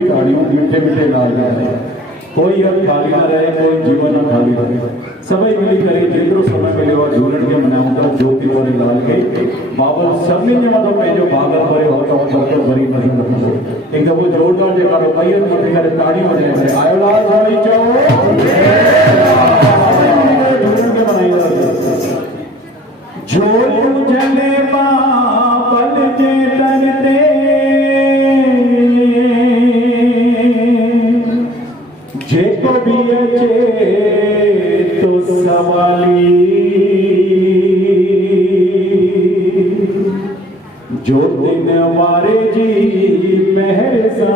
तालियों मीठे मीठे नाल रहे कोई अब खाली ना रहे, कोई जीवन न खाली रहे। सभी मिली करे जेतरो समय मिले और झूलन के मनाऊंगा ज्योति और लाल के बाबा सबने ने मतलब मैं जो भागल करे हो तो बरकत भरी नहीं रखो। एक वो जोरदार जगह पैर मत करे ताड़ी बजाए से आयो लाल भाई जाओ झूलन के मनाई जो जले बापल के तरते जेको भी अचे तो सवाली जो दिन वारे जी मेहर सा